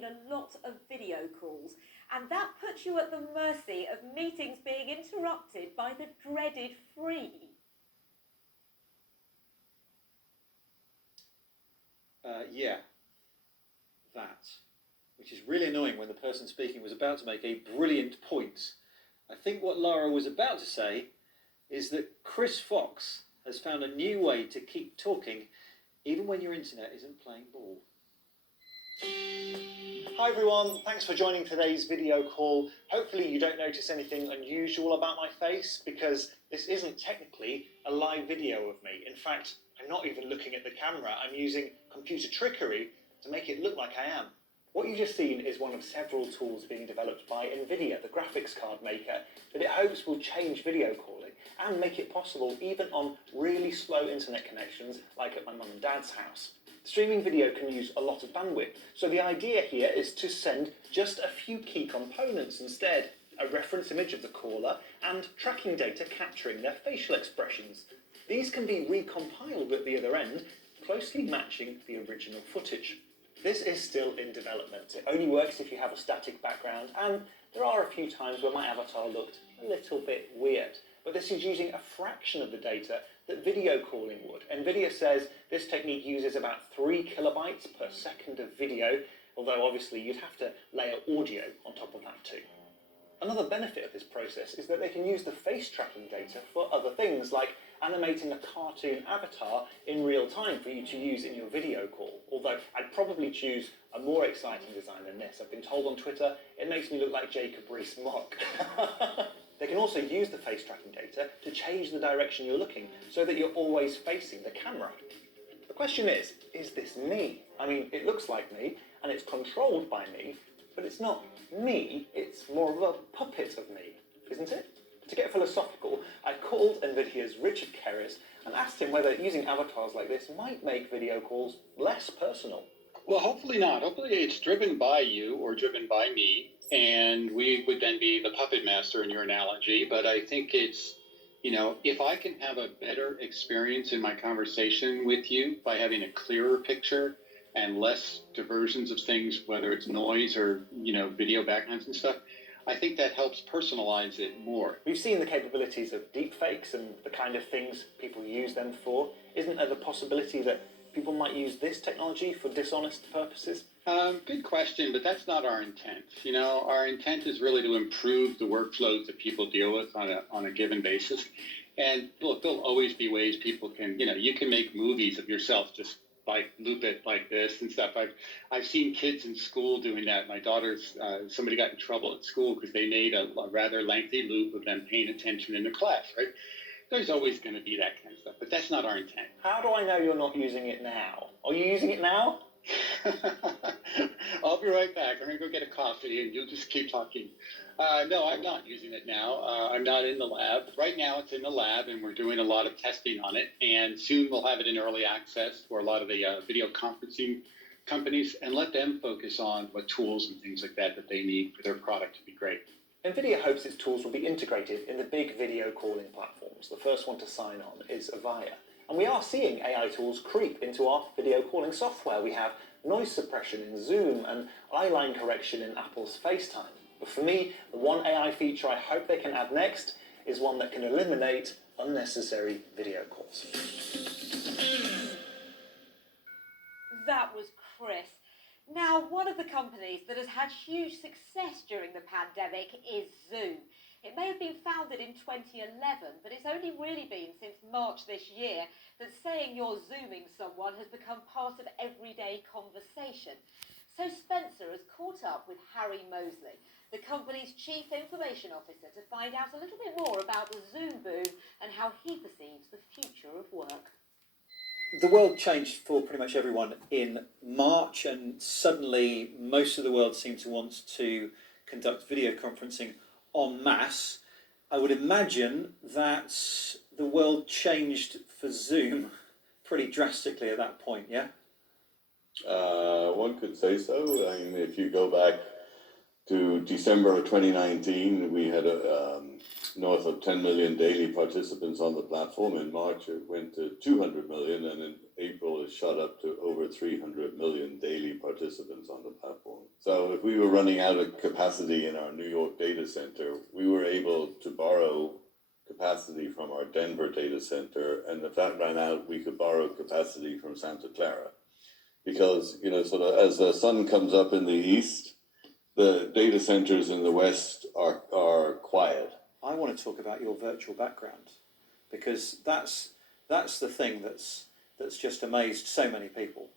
a lot of video calls, and that puts you at the mercy of meetings being interrupted by the dreaded freeze. Yeah, that. Which is really annoying when the person speaking was about to make a brilliant point. I think what Lara was about to say is that Chris Fox has found a new way to keep talking even when your internet isn't playing ball. Hi everyone, thanks for joining today's video call. Hopefully you don't notice anything unusual about my face because this isn't technically a live video of me. In fact, I'm not even looking at the camera. I'm using computer trickery to make it look like I am. What you've just seen is one of several tools being developed by NVIDIA, the graphics card maker, that it hopes will change video calling and make it possible even on really slow internet connections like at my mum and dad's house. Streaming video can use a lot of bandwidth, so the idea here is to send just a few key components instead, a reference image of the caller and tracking data capturing their facial expressions. These can be recompiled at the other end, closely matching the original footage. This is still in development. It only works if you have a static background, and there are a few times where my avatar looked a little bit weird. But this is using a fraction of the data that video calling would. NVIDIA says this technique uses about 3 kilobytes per second of video, although obviously you'd have to layer audio on top of that too. Another benefit of this process is that they can use the face tracking data for other things, like animating a cartoon avatar in real time for you to use in your video call. Although I'd probably choose a more exciting design than this. I've been told on Twitter it makes me look like Jacob Rees-Mogg. They can also use the face tracking data to change the direction you're looking so that you're always facing the camera. The question is this me? I mean, it looks like me and it's controlled by me, but it's not me, it's more of a puppet of me, isn't it? To get philosophical, I called NVIDIA's Richard Kerris and asked him whether using avatars like this might make video calls less personal. Well, hopefully not. Hopefully it's driven by you or driven by me, and we would then be the puppet master in your analogy. But I think it's, if I can have a better experience in my conversation with you by having a clearer picture and less diversions of things, whether it's noise or, video backgrounds and stuff, I think that helps personalize it more. We've seen the capabilities of deepfakes and the kind of things people use them for. Isn't there the possibility that people might use this technology for dishonest purposes? Good question, but that's not our intent. Our intent is really to improve the workflows that people deal with on a given basis. And look, there'll always be ways people can, you can make movies of yourself, just like loop it like this and stuff. I've seen kids in school doing that. My daughter's, somebody got in trouble at school because they made a rather lengthy loop of them paying attention in the class, right? There's always going to be that kind of stuff, but that's not our intent. How do I know you're not using it now? Are you using it now? I'll be right back. I'm going to go get a coffee and you'll just keep talking. No, I'm not using it now. I'm not in the lab. Right now it's in the lab and we're doing a lot of testing on it. And soon we'll have it in early access for a lot of the video conferencing companies and let them focus on what tools and things like that they need for their product to be great. NVIDIA hopes its tools will be integrated in the big video calling platforms. The first one to sign on is Avaya. And we are seeing AI tools creep into our video calling software. We have noise suppression in Zoom and eyeline correction in Apple's FaceTime. But for me, the one AI feature I hope they can add next is one that can eliminate unnecessary video calls. That was Chris. Now, one of the companies that has had huge success during the pandemic is Zoom. It may have been founded in 2011, but it's only really been since March this year that saying you're Zooming someone has become part of everyday conversation. So Spencer has caught up with Harry Moseley, the company's Chief Information Officer, to find out a little bit more about the Zoom boom and how he perceives the future of work. The world changed for pretty much everyone in March, and suddenly most of the world seemed to want to conduct video conferencing en masse. I would imagine that the world changed for Zoom pretty drastically at that point, yeah? One could say so. I mean, if you go back to December of 2019, we had north of 10 million daily participants on the platform. In March, it went to 200 million, and in April, it shot up to over 300 million daily participants on the platform. So if we were running out of capacity in our New York data center, we were able to borrow capacity from our Denver data center, and if that ran out, we could borrow capacity from Santa Clara. Because, you know, sort of as the sun comes up in the east, the data centers in the west are quiet. I want to talk about your virtual background, because that's the thing that's just amazed so many people.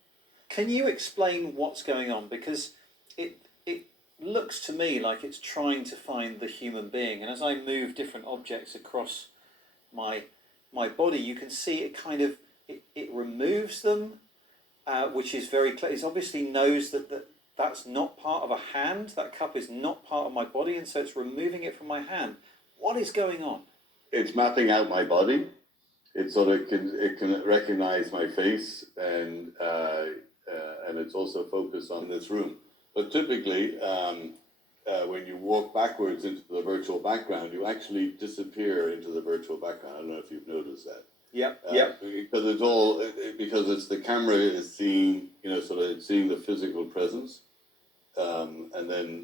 Can you explain what's going on? Because it looks to me like it's trying to find the human being, and as I move different objects across my body, you can see it kind of it removes them, which is very clear. It obviously knows that's not part of a hand. That cup is not part of my body, and so it's removing it from my hand. What is going on? It's mapping out my body. It sort of can recognize my face, and it's also focused on this room. But typically, when you walk backwards into the virtual background, you actually disappear into the virtual background. I don't know if you've noticed that. Yep. Because it's the camera is seeing, you know, sort of seeing the physical presence, and then